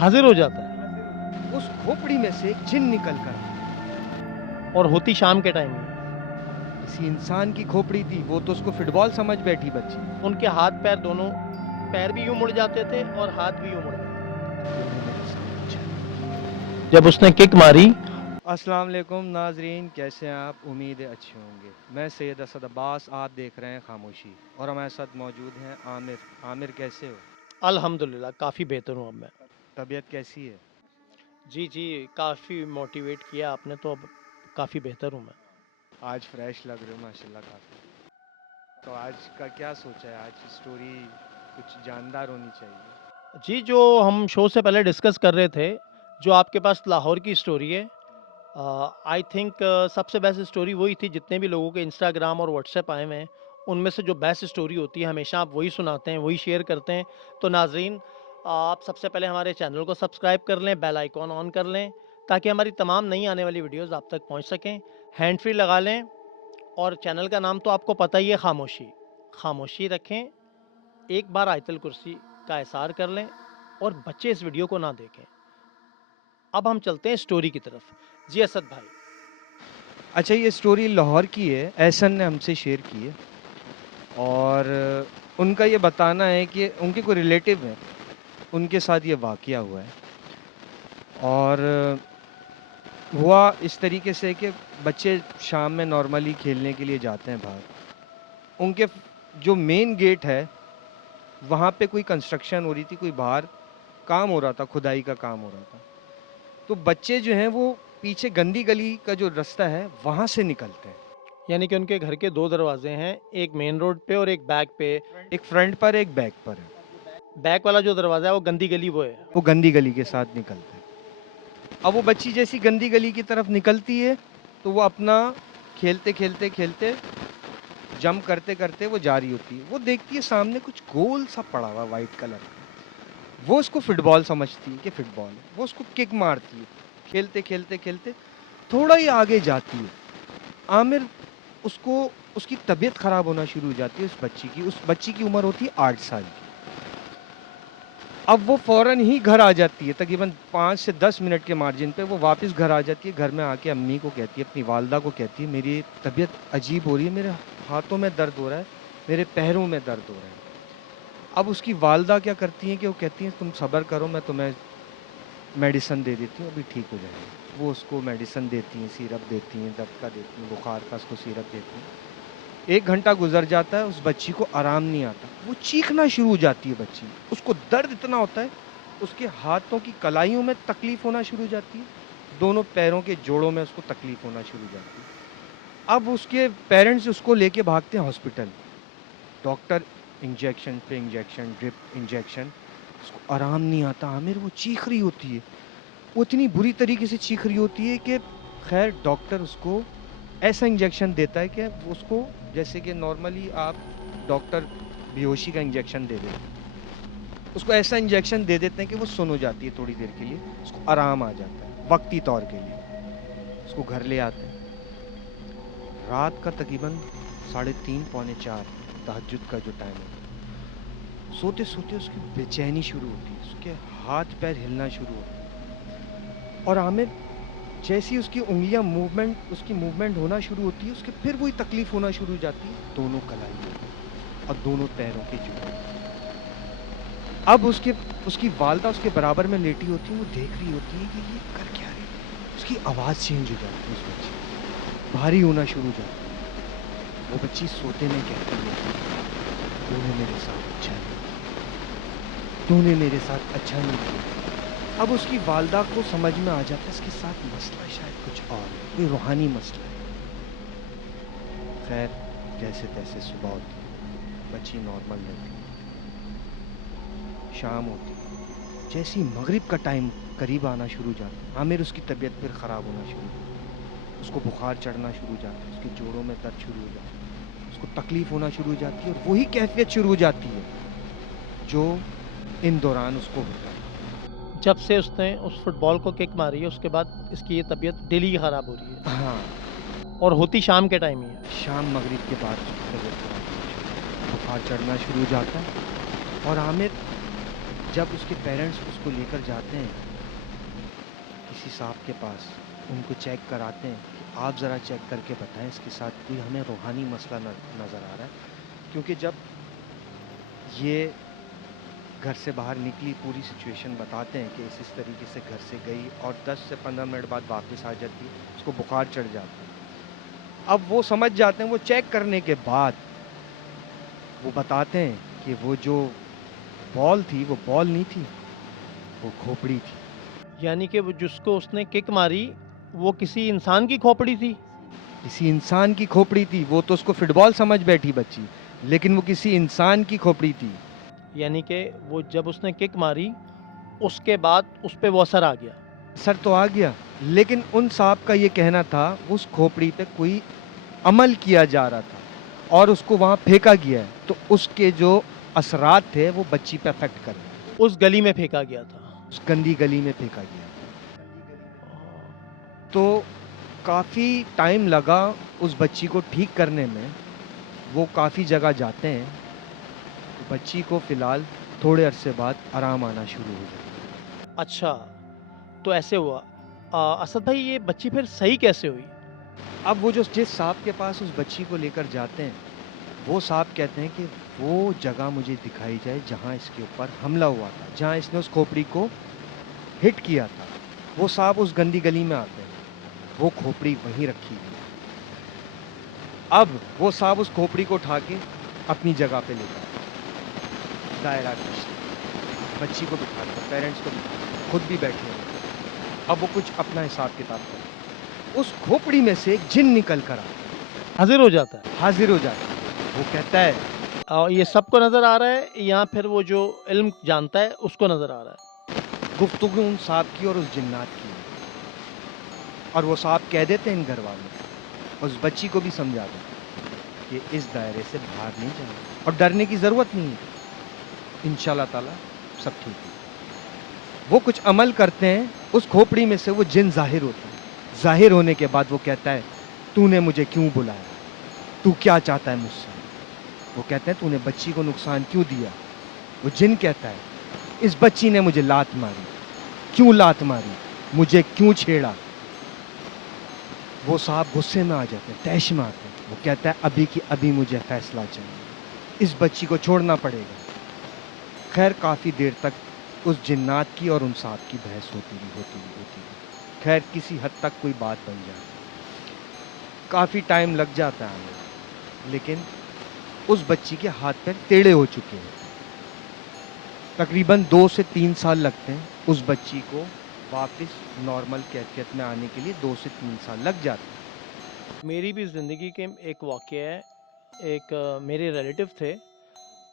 हाजिर हो जाता है उस खोपड़ी में से एक जिन निकल कर और होती शाम के टाइम में। किसी इंसान की खोपड़ी थी, वो तो उसको फुटबॉल समझ बैठी बच्ची। उनके हाथ पैर दोनों, पैर भी यूं मुड़ जाते थे और हाथ भी यूं मुड़ जाते तूने मेरे साथ अच्छा नहीं थे। जब उसने किक मारी। किया। अस्सलाम वालेकुम नाजरीन, कैसे हैं आप? उम्मीद है अच्छे होंगे। मैं सैयद असद अब्बास, आप देख रहे हैं खामोशी, और हमारे साथ मौजूद हैं आमिर। आमिर कैसे हो? अल्हम्दुलिल्लाह काफ़ी बेहतर हूँ अब मैं। तबीयत कैसी है? जी जी, काफ़ी मोटिवेट किया आपने, तो अब काफ़ी बेहतर हूँ मैं। आज फ्रेश लग रहे हो माशाल्लाह काफ़ी। तो आज का क्या सोचा है? आज की स्टोरी कुछ जानदार होनी चाहिए। जी, जो हम शो से पहले डिस्कस कर रहे थे, जो आपके पास लाहौर की स्टोरी है, आई थिंक सबसे बेस्ट स्टोरी वही थी। जितने भी लोगों के इंस्टाग्राम और व्हाट्सएप आए हुए हैं, उनमें से जो बेस्ट स्टोरी होती है हमेशा आप वही सुनाते हैं, वही शेयर करते हैं। तो नाज़रीन, आप सबसे पहले हमारे चैनल को सब्सक्राइब कर लें, बेल आइकॉन ऑन कर लें, ताकि हमारी तमाम नई आने वाली वीडियोज़ आप तक पहुँच सकें। हैंड फ्री लगा लें, और चैनल का नाम तो आपको पता ही है, खामोशी। खामोशी रखें, एक बार आयतल कुर्सी का एहसार कर लें, और बच्चे इस वीडियो को ना देखें। अब हम चलते हैं स्टोरी की तरफ। जी असद भाई। अच्छा, ये स्टोरी लाहौर की है, एहसन ने हमसे शेयर की है। और उनका ये बताना है कि उनके कोई रिलेटिव हैं, उनके साथ ये वाक़या हुआ है। और हुआ इस तरीके से कि बच्चे शाम में नॉर्मली खेलने के लिए जाते हैं बाहर। उनके जो मेन गेट है, वहाँ पे कोई कंस्ट्रक्शन हो रही थी, कोई बाहर काम हो रहा था, खुदाई का काम हो रहा था। तो बच्चे जो हैं वो पीछे गंदी गली का जो रास्ता है, वहाँ से निकलते हैं। यानी कि उनके घर के 2 दरवाजे हैं, एक मेन रोड पे और एक बैक पे। एक फ्रंट पर, एक बैक पर है। बैक वाला जो दरवाज़ा है वो गंदी गली वो है। वो गंदी गली के साथ निकलते हैं। अब वो बच्ची जैसी गंदी गली की तरफ निकलती है, तो वो अपना खेलते खेलते खेलते जंप करते करते वो जा रही होती है। वो देखती है सामने कुछ गोल सा पड़ा हुआ वाइट कलर का। वो उसको फुटबॉल समझती है कि फुटबॉल है। वो उसको किक मारती है। खेलते खेलते खेलते थोड़ा ही आगे जाती है। आमिर, उसको उसकी तबीयत खराब होना शुरू हो जाती है उस बच्ची की। उस बच्ची की उम्र होती है 8 साल की। अब वो फ़ौरन ही घर आ जाती है, तकरीबन 5 से 10 मिनट के मार्जिन पे वो वापस घर आ जाती है। घर में आके अम्मी को कहती है, अपनी वालदा को कहती है, मेरी तबीयत अजीब हो रही है, मेरे हाथों में दर्द हो रहा है, मेरे पैरों में दर्द हो रहा है। अब उसकी वालदा क्या करती हैं कि वो कहती हैं, तुम सब्र करो, मैं तुम्हें मेडिसिन दे देती हूँ, अभी ठीक हो जाएगी। वो उसको मेडिसिन देती हैं, सिरप देती हैं, दर्द का देती हैं, बुखार का उसको सिरप देती हैं। 1 घंटा गुज़र जाता है, उस बच्ची को आराम नहीं आता। वो चीखना शुरू हो जाती है बच्ची। उसको दर्द इतना होता है, उसके हाथों की कलाइयों में तकलीफ़ होना शुरू हो जाती है, दोनों पैरों के जोड़ों में उसको तकलीफ़ होना शुरू हो जाती है। अब उसके पेरेंट्स उसको लेके भागते हैं हॉस्पिटल। डॉक्टर इंजेक्शन पे इंजेक्शन, ड्रिप इंजेक्शन, उसको आराम नहीं आता। आमिर, वो चीख रही होती है। वो इतनी बुरी तरीके से चीख रही होती है कि खैर डॉक्टर उसको ऐसा इंजेक्शन देता है कि वो उसको, जैसे कि नॉर्मली आप डॉक्टर बेहोशी का इंजेक्शन दे देते हैं, उसको ऐसा इंजेक्शन दे देते हैं कि वो सुन हो जाती है थोड़ी देर के लिए, उसको आराम आ जाता है वक्ती तौर के लिए। उसको घर ले आते हैं। रात का तकरीबन 3:30 पौने 4, तहज्जुद का जो टाइम होता है, सोते सोते उसकी बेचैनी शुरू होती है, उसके हाथ पैर हिलना शुरू होते हैं। और आमिर, जैसी उसकी उंगलियां मूवमेंट, उसकी मूवमेंट होना शुरू होती है, उसके फिर वही तकलीफ होना शुरू हो जाती है, दोनों कलाई और दोनों पैरों के जोड़ों। अब उसके उसकी वालदा उसके बराबर में लेटी होती है। वो देख रही होती है कि ये कर क्या रही है। उसकी आवाज़ चेंज हो जाती है, उस बच्ची की भारी होना शुरू हो जाती है। वो बच्ची सोते में कहती है, तूने मेरे साथ अच्छा नहीं किया, तूने मेरे साथ अच्छा नहीं किया। अब उसकी वालदा को समझ में आ जाता है इसके साथ मसला शायद कुछ और है, कोई रूहानी मसला है। खैर, जैसे तैसे सुबह होती है, बच्ची नॉर्मल रहती है। शाम होती है, जैसे ही मगरिब का टाइम करीब आना शुरू हो जाता है, आमिर, उसकी तबीयत फिर ख़राब होना शुरू हो जाती है। उसको बुखार चढ़ना शुरू हो जाता है, उसके जोड़ों में दर्द शुरू हो जाता है, उसको तकलीफ़ होना शुरू हो जाती है, और वही कैफियत शुरू हो जाती है जो इन दौरान उसको होता है। जब से उसने उस फुटबॉल को किक मारी है, उसके बाद इसकी ये तबीयत डेली ख़राब हो रही है, हाँ, और होती शाम के टाइम ही है। शाम मगरिब के बाद उसकी तबीयत ख़राब होना शुरू हो जाती है, बुखार चढ़ना शुरू हो जाता है। और आमिर, जब उसके पेरेंट्स उसको लेकर जाते हैं किसी साहब के पास, उनको चेक कराते हैं कि आप ज़रा चेक करके बताएं इसके साथ कोई हमें रूहानी मसला नज़र आ रहा है, क्योंकि जब ये घर से बाहर निकली पूरी सिचुएशन बताते हैं कि इस तरीके से घर से गई और 10 से 15 मिनट बाद वापस आ जाती है, उसको बुखार चढ़ जाता है। अब वो समझ जाते हैं, वो चेक करने के बाद वो बताते हैं कि वो जो बॉल थी वो बॉल नहीं थी, वो खोपड़ी थी। यानी कि वो जिसको उसने किक मारी वो किसी इंसान की खोपड़ी थी। किसी इंसान की खोपड़ी थी। वो तो उसको फुटबॉल समझ बैठी बच्ची, लेकिन वो किसी इंसान की खोपड़ी थी। यानी कि वो जब उसने किक मारी उसके बाद उस पे वो असर आ गया। असर तो आ गया, लेकिन उन साहब का ये कहना था उस खोपड़ी पे कोई अमल किया जा रहा था और उसको वहाँ फेंका गया है, तो उसके जो असरात थे वो बच्ची पे अफेक्ट कर रहे हैं। उस गली में फेंका गया था। उस गंदी गली में फेंका गया। तो काफ़ी टाइम लगा उस बच्ची को ठीक करने में। वो काफ़ी जगह जाते हैं, तो बच्ची को फ़िलहाल थोड़े अरसे बाद आराम आना शुरू हो जाता अच्छा, तो ऐसे हुआ। असद भाई ये बच्ची फिर सही कैसे हुई? है। अब वो जो जिस साहब के पास उस बच्ची को लेकर जाते हैं, वो साहब कहते हैं कि वो जगह मुझे दिखाई जाए जहाँ इसके ऊपर हमला हुआ था, जहाँ इसने उस खोपड़ी को हिट किया था। वो साहब उस गंदी गली में आते हैं, वो खोपड़ी वहीं रखी हुई है। अब वो साहब उस खोपड़ी को उठा के अपनी जगह पे लेकर आते हैं, दायरा खींचते हैं, बच्ची को बिठाते हैं, पेरेंट्स को बिठाते हैं, खुद भी बैठे हैं। अब वो कुछ अपना हिसाब किताब करते हैं। उस खोपड़ी में से एक जिन निकल कर आता है, हाज़िर हो जाता है। हाजिर हो जाता है। वो कहता है, ये सबको नज़र आ रहा है या फिर वो जो इल्म जानता है उसको नज़र आ रहा है? गुफ्तगू उन साहब की और उस जिन्नात की है। और वो साहब कह देते हैं इन घर वालों को, उस बच्ची को भी समझा देते हैं कि इस दायरे से बाहर नहीं जाना और डरने की ज़रूरत नहीं है, इंशाल्लाह ताला सब ठीक है। वो कुछ अमल करते हैं, उस खोपड़ी में से वो जिन ज़ाहिर होता है। ज़ाहिर होने के बाद वो कहता है, तूने मुझे क्यों बुलाया, तू क्या चाहता है मुझसे? वो कहते हैं, तूने बच्ची को नुकसान क्यों दिया? वो जिन कहता है, इस बच्ची ने मुझे लात मारी। क्यों लात मारी? मुझे क्यों छेड़ा? वो साहब गुस्से में आ जाते हैं, तैश में आते हैं। वो कहता है, अभी की अभी मुझे फैसला चाहिए, इस बच्ची को छोड़ना पड़ेगा। खैर काफ़ी देर तक उस जिन्नात की और उन साहब की बहस होती रही। खैर किसी हद तक कोई बात बन जाती। काफ़ी टाइम लग जाता है हमें, लेकिन उस बच्ची के हाथ पैर टेढ़े हो चुके हैं। तकरीबन 2 से 3 साल लगते हैं उस बच्ची को वापस नॉर्मल कैफियत में आने के लिए। 2 से 3 साल लग जाते हैं। मेरी भी ज़िंदगी के एक वाक़या है। एक मेरे रिलेटिव थे,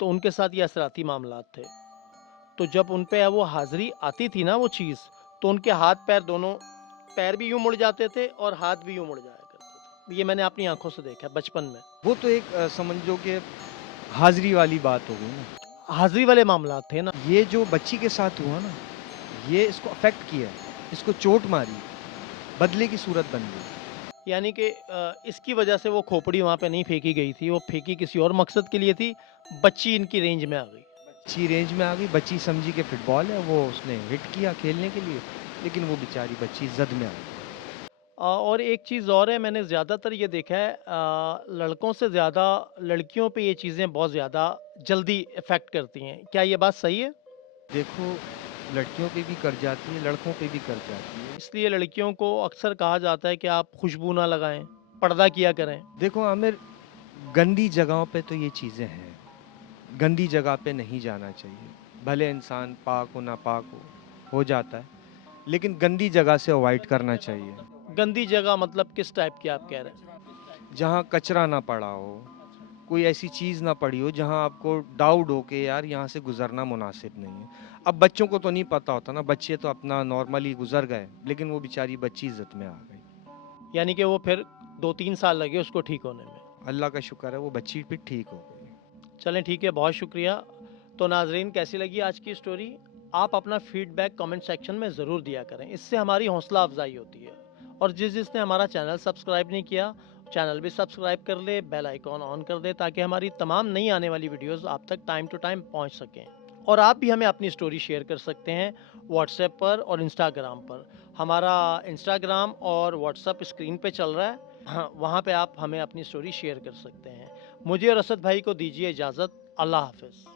तो उनके साथ ये असराती मामलात थे। तो जब उन पे वो हाज़िरी आती थी ना वो चीज़, तो उनके हाथ-पैर दोनों, पैर भी यूँ मुड़ जाते थे और हाथ भी यूँ मुड़ जाया करते थे। ये मैंने अपनी आँखों से देखा है बचपन में। वो तो एक समझो कि हाज़िरी वाली बात हो गई ना। हाज़िरी वाले मामलात थे ना। ये जो बच्ची के साथ हुआ ना, ये इसको अफ़ेक्ट किया है, इसको चोट मारी, बदले की सूरत बन गई। यानी कि इसकी वजह से वो खोपड़ी वहाँ पे नहीं फेंकी गई थी, वो फेंकी किसी और मकसद के लिए थी। बच्ची इनकी रेंज में आ गई। बच्ची रेंज में आ गई, बच्ची समझी कि फुटबॉल है, वो उसने हिट किया खेलने के लिए, लेकिन वो बेचारी बच्ची ज़द में आ गई। और एक चीज़ और है, मैंने ज़्यादातर ये देखा है, लड़कों से ज़्यादा लड़कियों पे ये चीज़ें बहुत ज़्यादा जल्दी इफ़ेक्ट करती हैं। क्या ये बात सही है? देखो, लड़कियों पे भी कर जाती है, लड़कों पे भी कर जाती है। इसलिए लड़कियों को अक्सर कहा जाता है कि आप खुशबू ना लगाएँ, पर्दा किया करें। देखो आमिर, गंदी जगहों पे तो ये चीज़ें हैं, गंदी जगह पे नहीं जाना चाहिए। भले इंसान पाक हो, नापाक हो जाता है, लेकिन गंदी जगह से अवॉइड करना चाहिए। गंदी जगह मतलब किस टाइप की आप कह रहे हैं? जहाँ कचरा ना पड़ा हो, कोई ऐसी चीज़ ना पड़ी हो जहाँ आपको डाउट हो कि यार यहाँ से गुज़रना मुनासिब नहीं है। अब बच्चों को तो नहीं पता होता ना, बच्चे तो अपना नॉर्मली गुज़र गए, लेकिन वो बेचारी बच्ची इज़्ज़त में आ गई। यानी कि वो फिर 2-3 साल लगे उसको ठीक होने में। अल्लाह का शुक्र है वो बच्ची भी ठीक हो गई। चलें ठीक है, बहुत शुक्रिया। तो नाज़रीन कैसी लगी आज की स्टोरी? आप अपना फ़ीडबैक कमेंट सेक्शन में ज़रूर दिया करें, इससे हमारी हौसला अफ़ज़ाई होती है। और जिसने हमारा चैनल सब्सक्राइब नहीं किया, चैनल भी सब्सक्राइब कर ले, बेल आइकॉन ऑन कर दे ताकि हमारी तमाम नई आने वाली वीडियोज़ आप तक टाइम टू टाइम पहुँच सकें। और आप भी हमें अपनी स्टोरी शेयर कर सकते हैं व्हाट्सएप पर और इंस्टाग्राम पर। हमारा इंस्टाग्राम और व्हाट्सएप स्क्रीन पे चल रहा है। हाँ, वहाँ पे आप हमें अपनी स्टोरी शेयर कर सकते हैं। मुझे और असद भाई को दीजिए इजाज़त। अल्लाह हाफ़िज़।